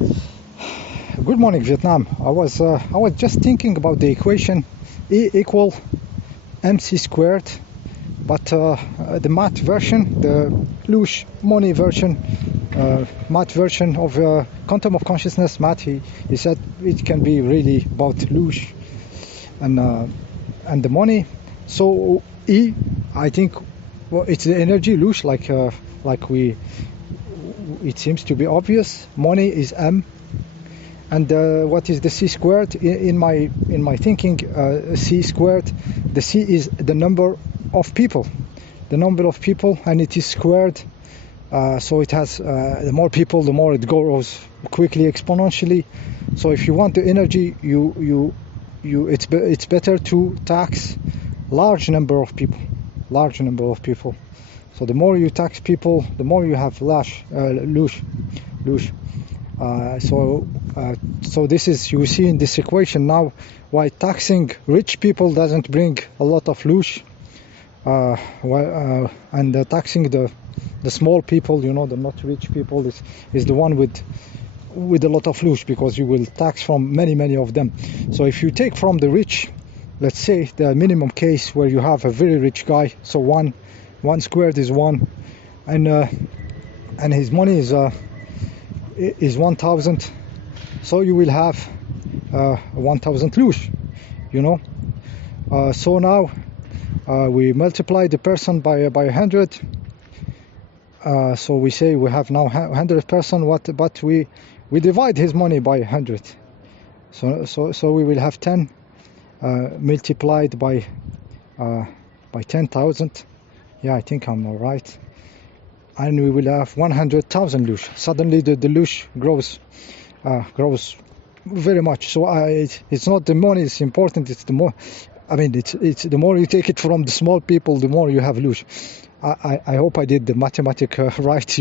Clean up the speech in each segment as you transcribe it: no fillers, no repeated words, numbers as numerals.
Good morning, Vietnam. I was just thinking about the equation E equal mc squared, but the math version, the loosh money version, math version of quantum of consciousness math, he said it can be really about loosh and the money. So E, I think, well, it's the energy loosh, it seems to be obvious. Money is M. And what is the c squared? In my thinking, c squared, the c is the number of people, and it is squared. So it has the more people, the more it grows quickly, exponentially. So if you want the energy, it's better to tax large number of people. So the more you tax people, the more you have loosh. So this is, you see in this equation now why taxing rich people doesn't bring a lot of loosh, and taxing the small people, the not rich people, is the one with a lot of loosh, because you will tax from many of them. So if you take from the rich, let's say the minimum case where you have a very rich guy, so one squared is 1, and his money is 1,000, so you will have 1,000 loosh, so now we multiply the person by 100, so we say we have now 100 person, but we divide his money by 100, so we will have 10 multiplied by 10,000. Yeah, I think I'm all right. And we will have 100,000 loosh. Suddenly the loosh grows very much. So it's not the money is important, it's the more, it's the more you take it from the small people, the more you have loosh. I hope I did the mathematics right,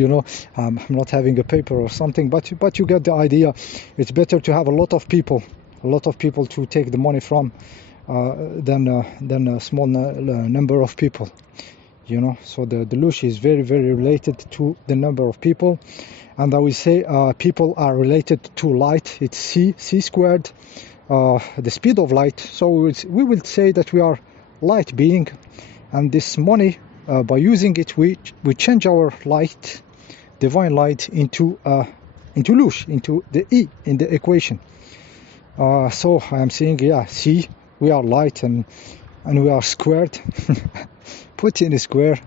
I'm not having a paper or something, but you get the idea. It's better to have a lot of people to take the money from than a small number of people. So the loosh is very related to the number of people, and I will say people are related to light. It's c squared, the speed of light. So we will say that we are light being, and this money, by using it, we change our light, divine light, into loosh, into the E in the equation. So I am saying, yeah, c, we are light, and we are squared. Put in a square,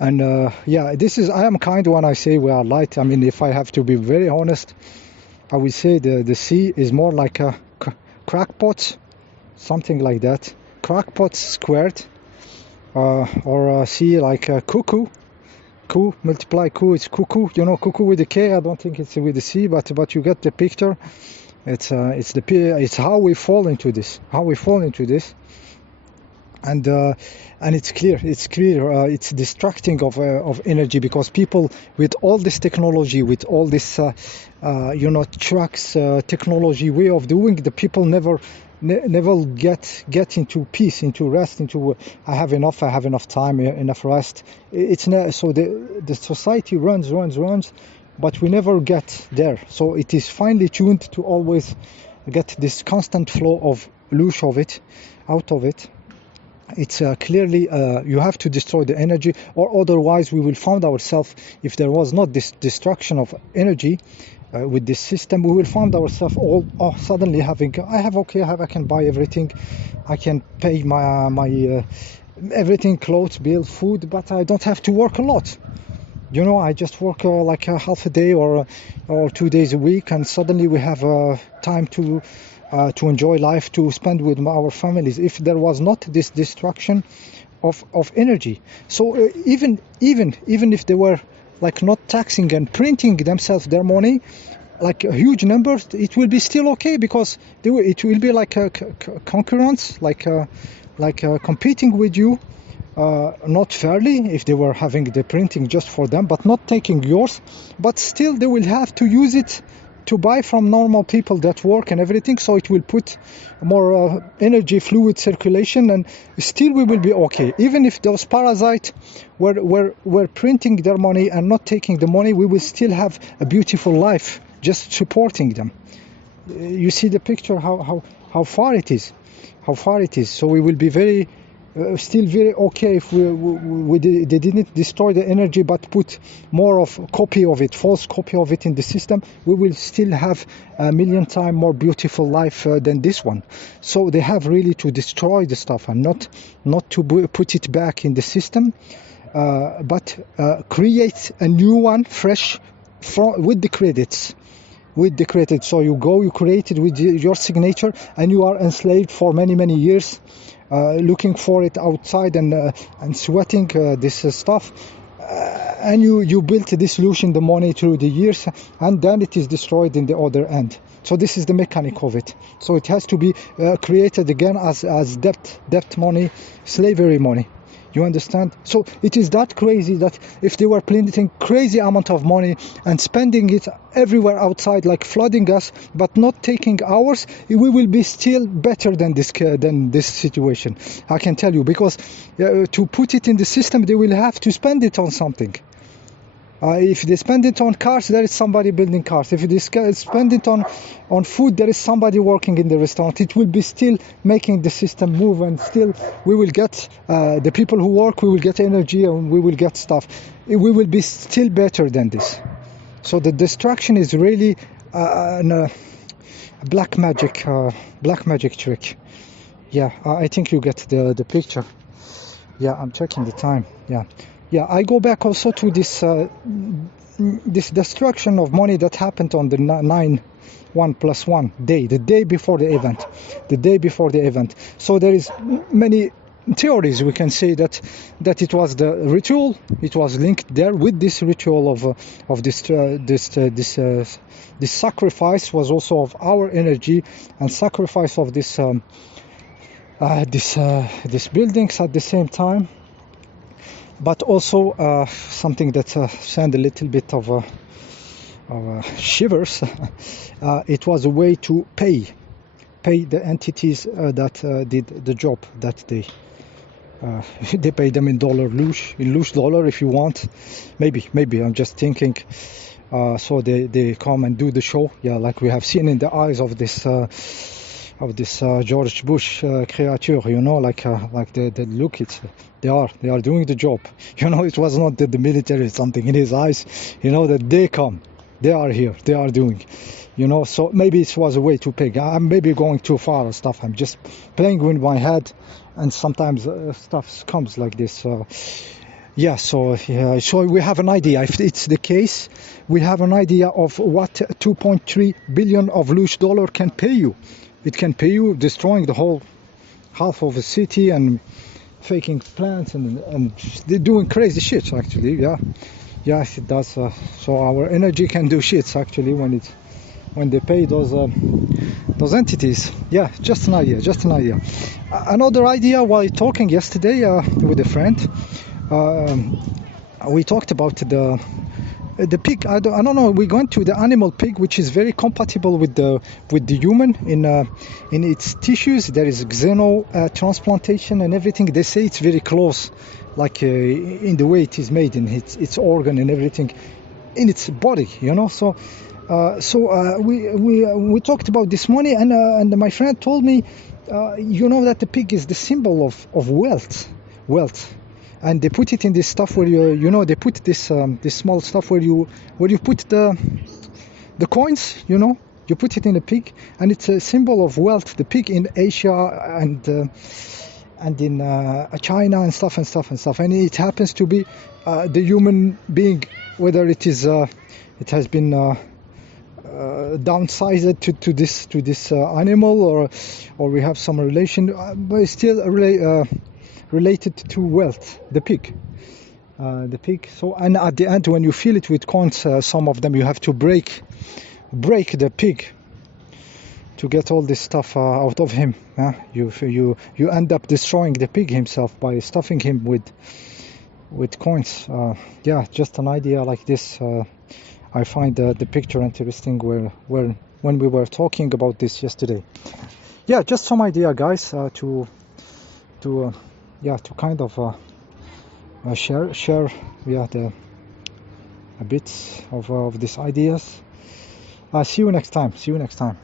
and I am kind when I say we are light. If I have to be very honest, I will say the C is more like a crackpot, something like that. Crackpot squared, or C like a cuckoo. Coo multiply coo, it's cuckoo. Cuckoo with a K. I don't think it's with a C, but you get the picture. It's how we fall into this. And it's clear. It's distracting of energy, because people with all this technology, with all this trucks, technology way of doing, the people never get into peace, into rest, into I have enough time, enough rest. So the society runs, but we never get there. So it is finely tuned to always get this constant flow of loosh out of it. It's clearly you have to destroy the energy, or otherwise we will find ourselves, if there was not this destruction of energy with this system, we will find ourselves all suddenly I can buy everything, I can pay my everything, clothes, bills, food, but I don't have to work a lot. I just work like half a day or 2 days a week, and suddenly we have time to enjoy life, to spend with our families, if there was not this destruction of energy. So even if they were like not taxing and printing themselves their money, like a huge number, it will be still okay, because it will be like a concurrence, like competing with you, not fairly, if they were having the printing just for them, but not taking yours, but still they will have to use it to buy from normal people that work and everything. So it will put more energy, fluid circulation, and still we will be okay. Even if those parasites were printing their money and not taking the money, we will still have a beautiful life just supporting them. You see the picture, how far it is, so we will be very still very okay if they didn't destroy the energy but put more of a copy of it, false copy of it in the system. We will still have a million times more beautiful life than this one. So they have really to destroy the stuff and not to put it back in the system, but create a new one fresh with the credits. So you create it with your signature, and you are enslaved for many years, looking for it outside and sweating this stuff, and you built this solution, the money through the years, and then it is destroyed in the other end. So this is the mechanic of it. So it has to be created again as debt money, slavery money. You understand? So it is that crazy that if they were printing crazy amount of money and spending it everywhere outside, like flooding us, but not taking ours, we will be still better than this situation. I can tell you, because to put it in the system, they will have to spend it on something. If they spend it on cars, there is somebody building cars. If they spend it on food, there is somebody working in the restaurant. It will be still making the system move, and still we will get the people who work, we will get energy, and we will get stuff. We will be still better than this. So the destruction is really a black magic trick. Yeah, I think you get the picture. Yeah, I'm checking the time. Yeah, I go back also to this destruction of money that happened on the 9/1+1 day, the day before the event. So there is many theories. We can say that it was the ritual. It was linked there with this ritual of this sacrifice was also of our energy, and sacrifice of this buildings at the same time. But also something that sent a little bit of shivers. It was a way to pay the entities that did the job that day. They pay them in loosh dollar if you want. Maybe I'm just thinking. So they come and do the show. Yeah, like we have seen in the eyes of this George Bush creature, like the look. They are doing the job. It was not the military, something in his eyes. That they come, they are here, they are doing. So maybe it was a way to pay. I'm maybe going too far and stuff. I'm just playing with my head, and sometimes stuff comes like this. So we have an idea. If it's the case, we have an idea of what 2.3 billion of loosh dollar can pay you. It can pay you destroying the whole half of a city and faking plants and they're doing crazy shit actually. Yeah, it does. So our energy can do shit actually when they pay those entities. Yeah, just an idea. Another idea while talking yesterday with a friend, we talked about the pig. I don't know. We went to the animal pig, which is very compatible with the human in its tissues. There is xeno transplantation and everything. They say it's very close, like in the way it is made, in its organ and everything, in its body. So we talked about this morning, and my friend told me, that the pig is the symbol of wealth. And they put it in this stuff where they put this small stuff where you put the coins. You put it in a pig, and it's a symbol of wealth. The pig in Asia and in China and stuff. And it happens to be the human being, whether it is it has been downsized to this animal, or we have some relation, but it's still related to wealth, the pig. So, and at the end, when you fill it with coins, some of them you have to break the pig to get all this stuff out of him. You end up destroying the pig himself by stuffing him with coins. Just an idea like this. I find the picture interesting when we were talking about this yesterday. Yeah, just some idea, guys, to kind of share a bit of these ideas. See you next time. See you next time.